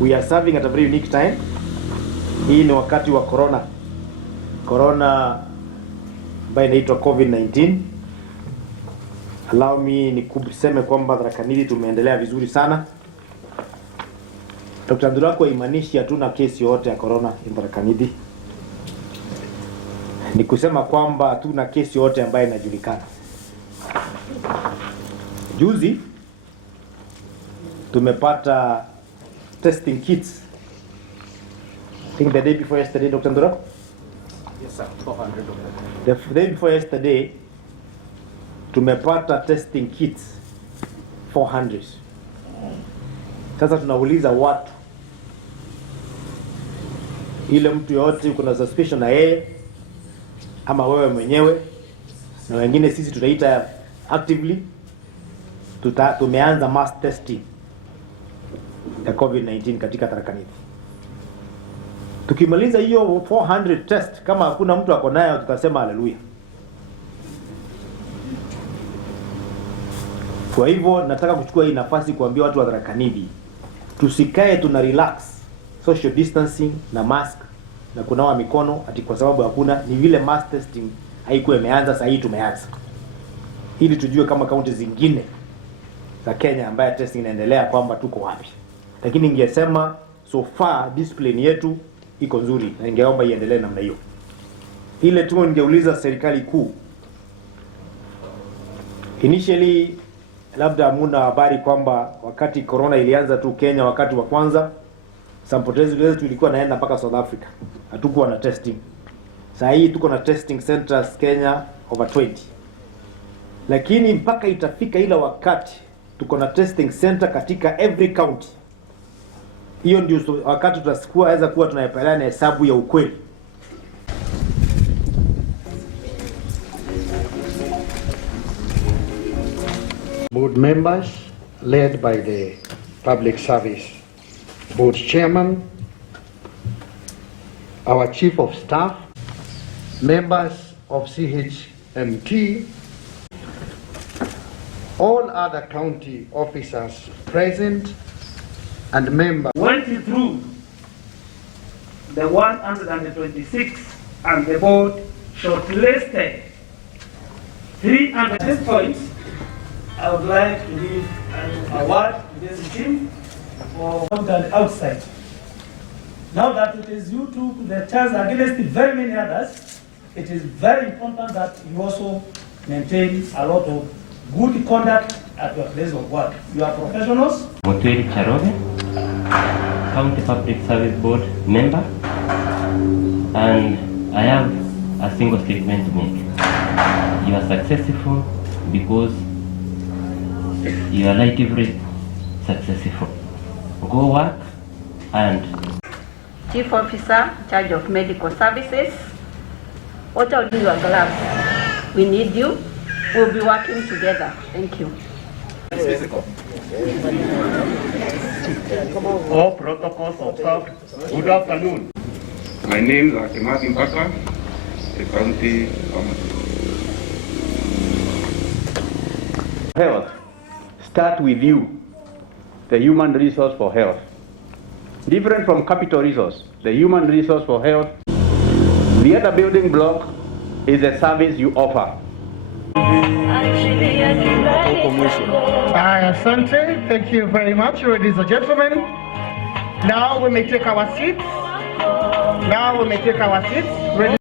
We are serving at a very unique time. Hii ni wakati wa corona ambayo inaitwa COVID-19. Allow me ni kuseme kwamba Tharaka Nithi tumeendelea vizuri sana. Dr. Ndurako imanishi hatuna kesi yote ya corona in Tharaka Nithi. Ni kusema kwamba hatuna kesi yote ambayo inajulikana. Juzi tumepata testing kits. I think the day before yesterday, Dr. Ndurako? Yes, sir. 400 of them. The day before yesterday, tumepata testing kits 400. Sasa tunauliza watu, ile mtu yote kuna suspicion na yeye ama wewe mwenyewe na wengine sisi tunaita actively, tumeanza mass testing ya COVID-19 katika Tharaka Nithi. Tukimaliza hiyo 400 test, kama hakuna mtu ako nayo tutasema haleluya. Kwa hivyo nataka kuchukua hii nafasi kuambia watu wa Tharaka Nithi, tusikae tuna relax social distancing na mask na kunawa mikono ati kwa sababu hakuna. Ni vile mass testing haikuwa imeanza, sasa hii tumeanza, ili tujue kama kaunti zingine za Kenya ambaye testing inaendelea kwamba tuko wapi. Lakini ningesema so far discipline yetu iko nzuri na ningeomba iendelee namna hiyo. Ile tu ningeuliza serikali kuu, initially labda hamuna habari kwamba wakati corona ilianza tu Kenya, wakati wa kwanza sample zetu tulikuwa naenda mpaka South Africa, hatukuwa na testing. Sasa hii tuko na testing centers Kenya over 20, lakini mpaka itafika ila wakati tuko na testing center katika every county. Hiyo ndio wakati tutaweza kuwa tunayapelana hesabu ya ukweli. Board members led by the Public Service Board Chairman, our Chief of Staff, members of CHMT, all other county officers present, and members. Went through the 126 and the board shortlisted 300. At this point, I would like to give an award to this team for the outside. Now that it is you took the chance against very many others, it is very important that you also maintain a lot of good conduct at your place of work. You are professionals. Gutiri, County Public Service Board member, and I have a single statement to make. You are successful because you are relatively successful. Go work and... Chief Officer in charge of medical services, what are your gloves? We need you. We'll be working together. Thank you. All protocols observed. Good afternoon. My name is Timothy Mpaka, the county health. Start with you, the human resource for health. Different from capital resource, the human resource for health. The other building block is the service you offer. Asante, thank you very much, ladies and gentlemen. Now we may take our seats.